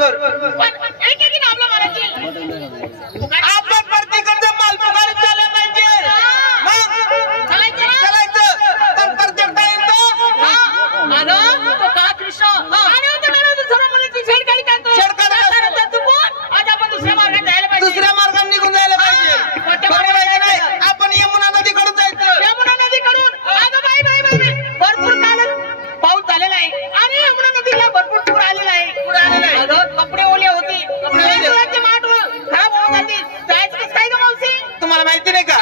बरोबर एक एक नावला मारायची आपण प्रत्येकाचं माल पुकार चालला पाहिजे मग चालायचं पण प्रत्येक टाइम अरे तो का कृष्ण आणि तो सर्व मुलींची छेड काढी काढतो तू कोण आज आपण दुसऱ्या मार्गाने जायला पाहिजे दुसऱ्या मार्गाने निघून जायला पाहिजे बरोबर आहे का नाही आपण यमुना नदीकडून जायचं यमुना नदीकडून अगं बाई भरपूर काल पाऊस झालेला आहे आणि यमुना नदीला भरपूर पूर आलेला आहे अगं कपडे ओले होते कपडे माठ खराब होऊन जाते जायचं कसं काय गं मावशी तुम्हाला माहिती नाही का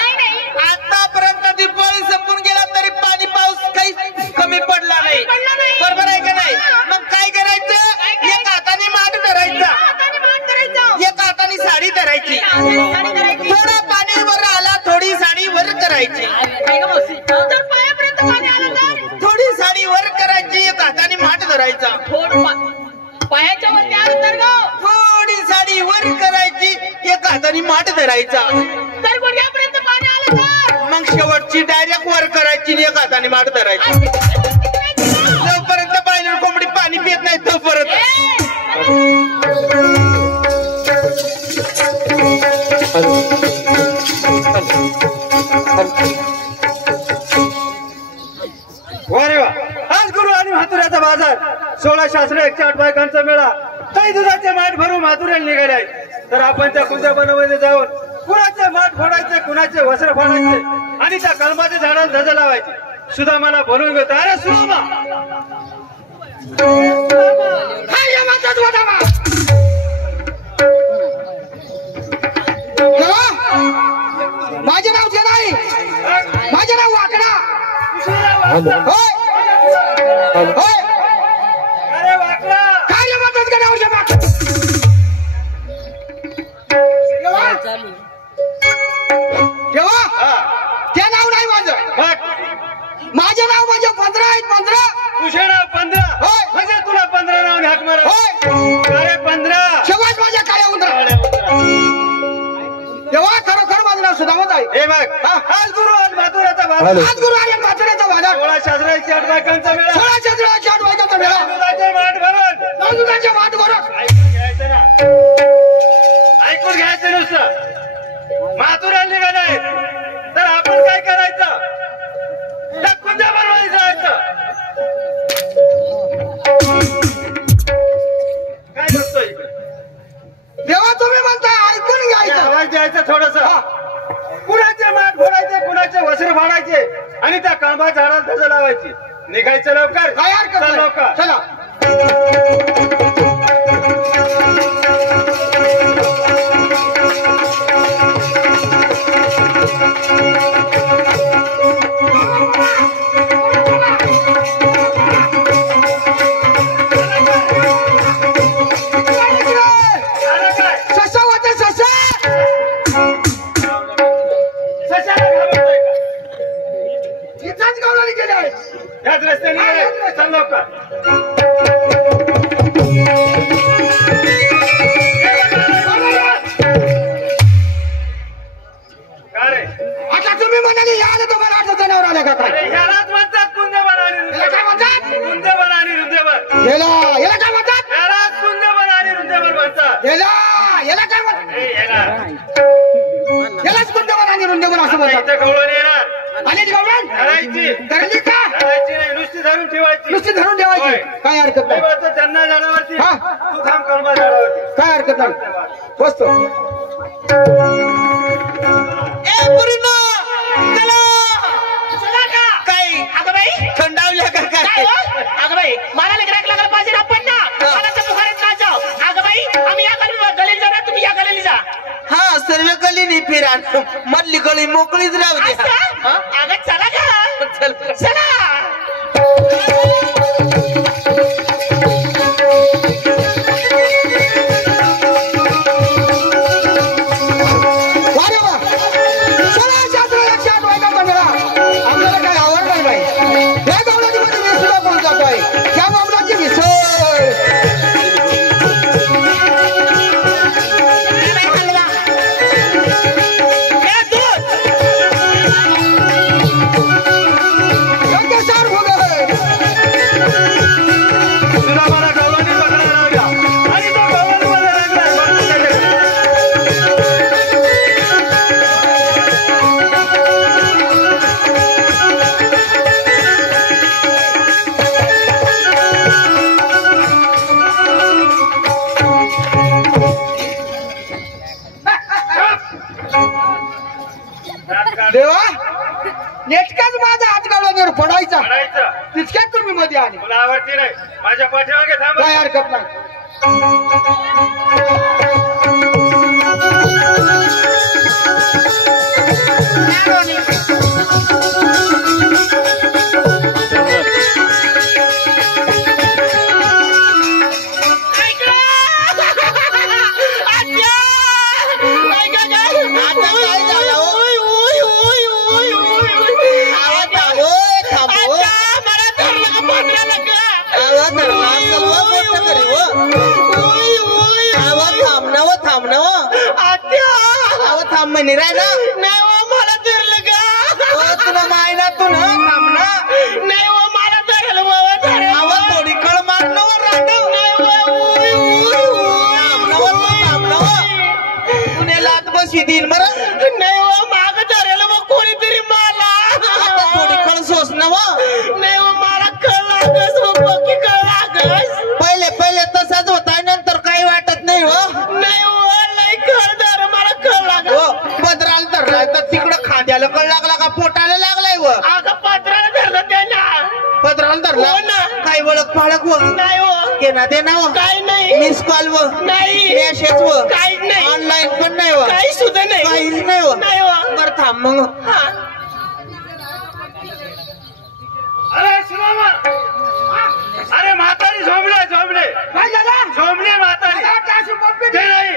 आतापर्यंत दिवाळी संपून गेला तरी पाणी पाऊस काही कमी पडला नाही बरोबर आहे का नाही मग काय करायचं एका हाताने माठ धरायचा एका हाताने साडी धरायची थोडा पाणी वर आला थोडी साडी वर करायची पायापर्यंत पाणी आलं तर थोडी साडी वर करायची एका हाताने माठ धरायचा पायाच्या वरती आलं तर गं थोडी साडी वर करायची एका हाताने माठ धरायचा तर गुडघ्यापर्यंत पाणी आलं तर मग शेवटची डायरेक्ट वर करायची आणि एका हाताने माठ धरायची जोपर्यंत बायलर कोंबडी पाणी पित नाही तोपर्यंत वारे वा आज गुरु आणि म्हातुऱ्याचा बाजार 16 शास्त्र 108 बायकांचा मेळा काही दुधाचे माठ भरून म्हातुऱ्याला निघाले आहेत तर आपण त्या कुंजाबनामध्ये जाऊन कुणाचे माठ फोडायचे कुणाचे वस्त्र फोडायचे आणि त्या कलमाच्या झाडाला धजा लावायची सुद्धा मला बोलून घेतो अरे सुदामा माझे नाव नाही माझे नाव वाकडा अरे वाकडा काय म्हणतात का नाव ते नाव नाही माझं नाव म्हणजे 15 आहेत 15 तुझे नाव 15 म्हणजे तुला 15 नाव हाक मारा अरे 15 शेवट माझ्या काळ्या उंदरा तेव्हा खरोखर माझं नाव सुदामच आहे हे बघ आज गुरु आणि म्हातुऱ्याचा बाजार आज गुरु आणि म्हातुऱ्याचा बाजार 16 शास्त्र 108 बायकांचा मेळा 16 शास्त्र 108 बायकांचा मेळा दुधाचे माठ भरून दुधाचे माठ भरून ऐकून घ्यायचं ना ऐकून घ्यायचं नुसतं म्हातुऱ्याला निघालंय तर आपण काय करायचं त्या कुंजाबनमध्ये जायचं काय बघतोय इकडे तेव्हा तुम्ही म्हणता ऐकून घ्यायचं आवाज द्यायचा थोडस कुणाचे माठ फोडायचे कुणाचे वस्त्र फाडायचे आणि त्या कांबा झाडाला धजा लावायची निघायचं लवकर काय हरकत चल नाही. लवकर चला आलं काय ससा होते ससा सशाला घाबरतोय का इथंच गावला गेले याच रस्त्याने ये. चल लवकर का रे आता तुम्ही म्हणाले या आलं तर मला आठवत जनावर आलं का काय अरे ह्यालाच म्हणतात कुंजबन आणि याला काय म्हणतात कुंजबन आणि रुद्रबन याला काय म्हणतात यालाच कुंजबन आणि रुद्रबन म्हणतात याला काय म्हणतात ए, याला यालाच कुंदवन आणि रुंदवन असं आता म्हणतात इथं गवळण येणार आलेच गावडन धरायची धरली का धरायची नाही नुसती धरून ठेवायची नुसती धरून ठेवायची होय. काय हरकत नाही वाटतं त्यांना झाडावरती हा. तू थांब कर्मा झाडावरती काय हरकत नाही बसतो ए पुरीनो चला चला का काय अगं बाई थंडावल्या का काय काय हो? अगं बाई मला लेकराक लागला पाहिजे ना आपण ना मला बुखारीत ना जाओ अगं बाई आम्ही या गलीला जा तुम्ही या गलीला जा हा सर्व गली नाही फिरा मधली गली मोकळीच राहू दे असं? अगं चला का चल चला वारे वा चला शास्त्र 108 बायकांचा मेळा आपल्याला काय आवडणार नाही या गावलाची मध्ये मी सुद्धा बोलत जातोय त्या गावलाची मिसळ ए, दूध! अंगावर पडायचा पडायचं तितक्यात तुम्ही मध्ये आले. तुला आवडते नाही माझ्या पाठीमागे थांब. काय हरकत नाही. म्हणे राहिला नाही मला धरलं का तुला मायना तू ना थांब ना नाही मला धरलं बाबा थोडी कळ मारण्यावर पुणे लात बसवी देईल बरं नाही माग धरलं मग कोणीतरी मला थोडी कळ सोस ना नाही मला कळ लागस पक्की कळ लागस पहिले पहिले तसाच होता नंतर काही वाटत नाही हो नाही लई कळ धर मला कळ लागत पदराला धरलाय तर तिकडं खांद्याला कळ लागला का पोटाला लागलाय व अगं पदराला धरलं त्याला पदराला धरला काही ओळख पाळख व नाही हो केना दे ना काही नाही मिस कॉल व नाही मेसेज व काहीच नाही ऑनलाईन पण नाही व काही सुद्धा नाही काहीच नाही व नाही व बरं थांब मग अरे शिवामा अरे म्हातारी झोंबले झोंबले काय झालं? झोंबले म्हातारी ते नाही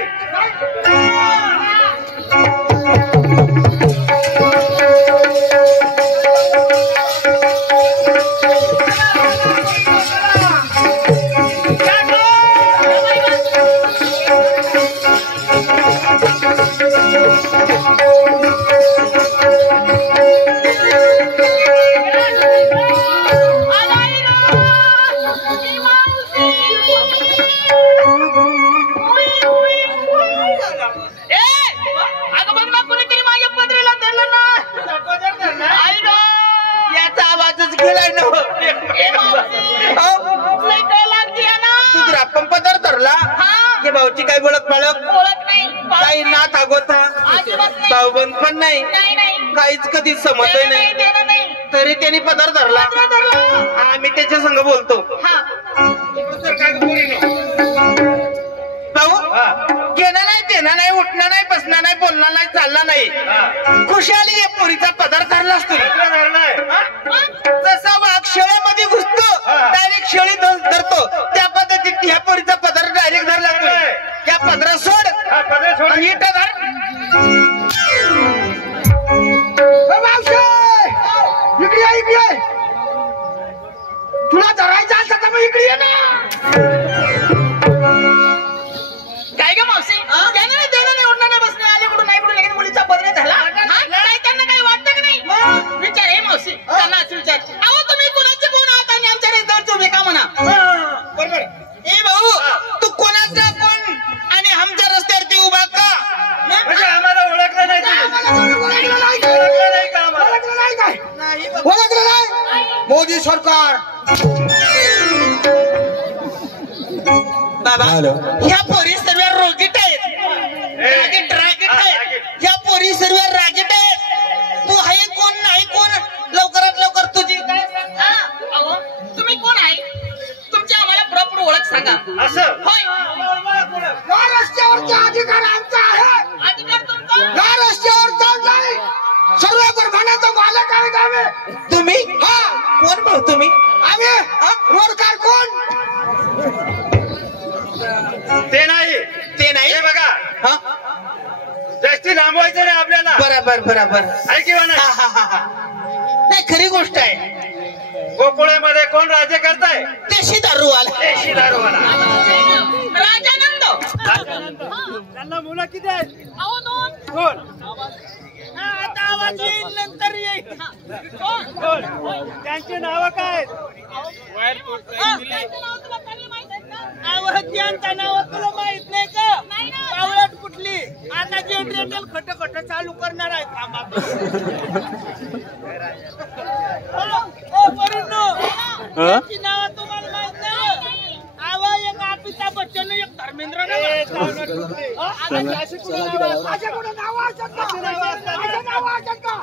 भाऊची काही ओळख पाळख काही नाथ अगोथा भाऊबंद पण नाही काहीच कधी समज नाही तरी त्यांनी पदार्थ धरला आम्ही त्याच्या संग बोलतो भाऊ घेणं नाही देणं नाही उठणं नाही बसणं नाही बोलणं नाही चालणं नाही खुशाली या पोरीचा पदार्थ धरला असतो जसा वाघ शेळ्यामध्ये घुसतो डायरेक्ट शेळी धरतो त्या पद्धतीत ह्या पोरीचा पदार्थ डायरेक्ट धरला त्या पदरा सोड आणि इटा धर इकडे इकडे तुला धरायचं असतं तर मग इकडे ये ना. काय ग मावशी त्यांना नाही देणं नाही उठणं नाही बसणं आले कुठून नाही कुठून लगेच मुलीचा पदर धरला काय त्यांना काही वाटतं की नाही विचार हे मावशी त्यांना असं विचार अहो तुम्ही कोणाचे कोण आहात आणि आमच्या रस्त्यावर तुम्ही का म्हणा बरोबर ए भाऊ तू कोणाचा कोण आणि आमच्या रस्त्यावरती उभा का म्हणजे आम्हाला ओळखलं नाही ओळखलं नाही मोदी सरकार बाबा ह्या पोरी सर्व रोगीट आहेत रागीट आहेत ह्या पोरी सर्व रागीट आहेत तू आहे कोण नाही कोण लवकरात लवकर तुझी काय अहो तुम्ही कोण आहे तुमची आम्हाला प्रॉपर ओळख सांगा असं होय या रस्त्यावरचा अधिकार आमचा आहे. अधिकार तुमचा या रस्त्यावर जाऊन जाईल सर्व गुरफानाचा मालक आहे आम्ही. तुम्ही हा कोण भाऊ तुम्ही आम्ही रोडकार कोण ते नाही ते नाही हे बघा हा जास्ती लांबवायचं नाही आपल्याला बरोबर बरोबर आहे किंवा नाही नाही खरी गोष्ट आहे गोकुळामध्ये कोण राज्य करताय देशी दारूवाला देशी दारूवाला राजानंद त्यांना मुलं किती आहेत अहो दोन कोण आता आवाज येईल नंतर येईल कोण त्यांची नावं काय त्यांचं नाव तुला माहित नाही का आवळत कुठली आता जनरेटर खट खट चालू करणार आहे थांबा त्यांची नाव तुम्हाला माहित नाही आवा एक अमिताभ बच्चन एक धर्मेंद्र अशा कुठं नावं असतात का?